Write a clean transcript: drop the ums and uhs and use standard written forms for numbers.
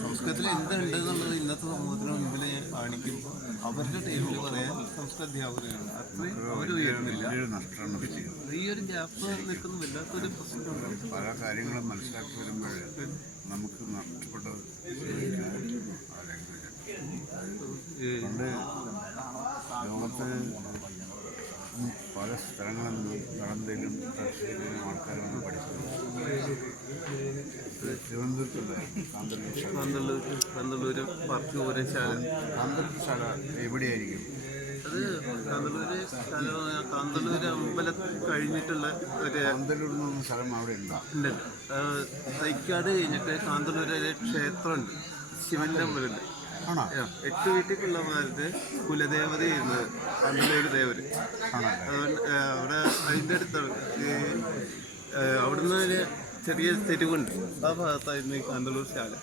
സംസ്കൃതത്തിൽ എന്തുണ്ടെന്നുള്ളത് ഇന്നത്തെ സമൂഹത്തിന് മുൻപിൽ കാണിക്കുമ്പോൾ അവരുടെ ടേബിൾ പറയാൻ സംസ്കൃത അധ്യാപകരാണ്. അത്രയും അവർ ഉയരുന്നില്ല. ഈ ഒരു ഗ്യാപ്പ് നിൽക്കുന്ന വല്ലാത്തൊരു പ്രശ്നമുണ്ട്. പല കാര്യങ്ങളും മനസ്സിലാക്കി വരുമ്പോൾ നമുക്ക് നഷ്ടപ്പെട്ടത് പണ്ട് ലോകത്ത് പല സ്ഥലങ്ങളിൽ നിന്നും കടന്തയിലും തലശ്ശേരിയിലും ആൾക്കാരാണ് പഠിച്ചത്. തിരുവനന്തപുരത്തുണ്ടായിരുന്നു കാന്തല്ലൂര് പാർശ്വപൂരശാല. കാന്തല്ലൂർ എവിടെയായിരിക്കും അത്? കാന്തല്ലൂര് അമ്പലം കഴിഞ്ഞിട്ടുള്ള ഒരു കാന്തല്ലൂർ എന്നൊന്നും സ്ഥലം അവിടെ ഉണ്ട്. തൈക്കാട് കഴിഞ്ഞിട്ട് കാന്തല്ലൂര് ഒരു ക്ഷേത്രമുണ്ട്, ശിവന്റെ അമ്പലമുണ്ട്. 8 വീട്ടിലുള്ളമാരുടെ കുലദേവതയായിരുന്നത് കാന്തല്ലൂര് ദേവര്. അതുകൊണ്ട് അവിടെ അതിൻ്റെ അടുത്താണ് അവിടുന്ന് ഒരു ചെറിയ തെരുവുണ്ട്. ആ ഭാഗത്തായിരുന്നു ഈ കാന്തല്ലൂർ ശാല.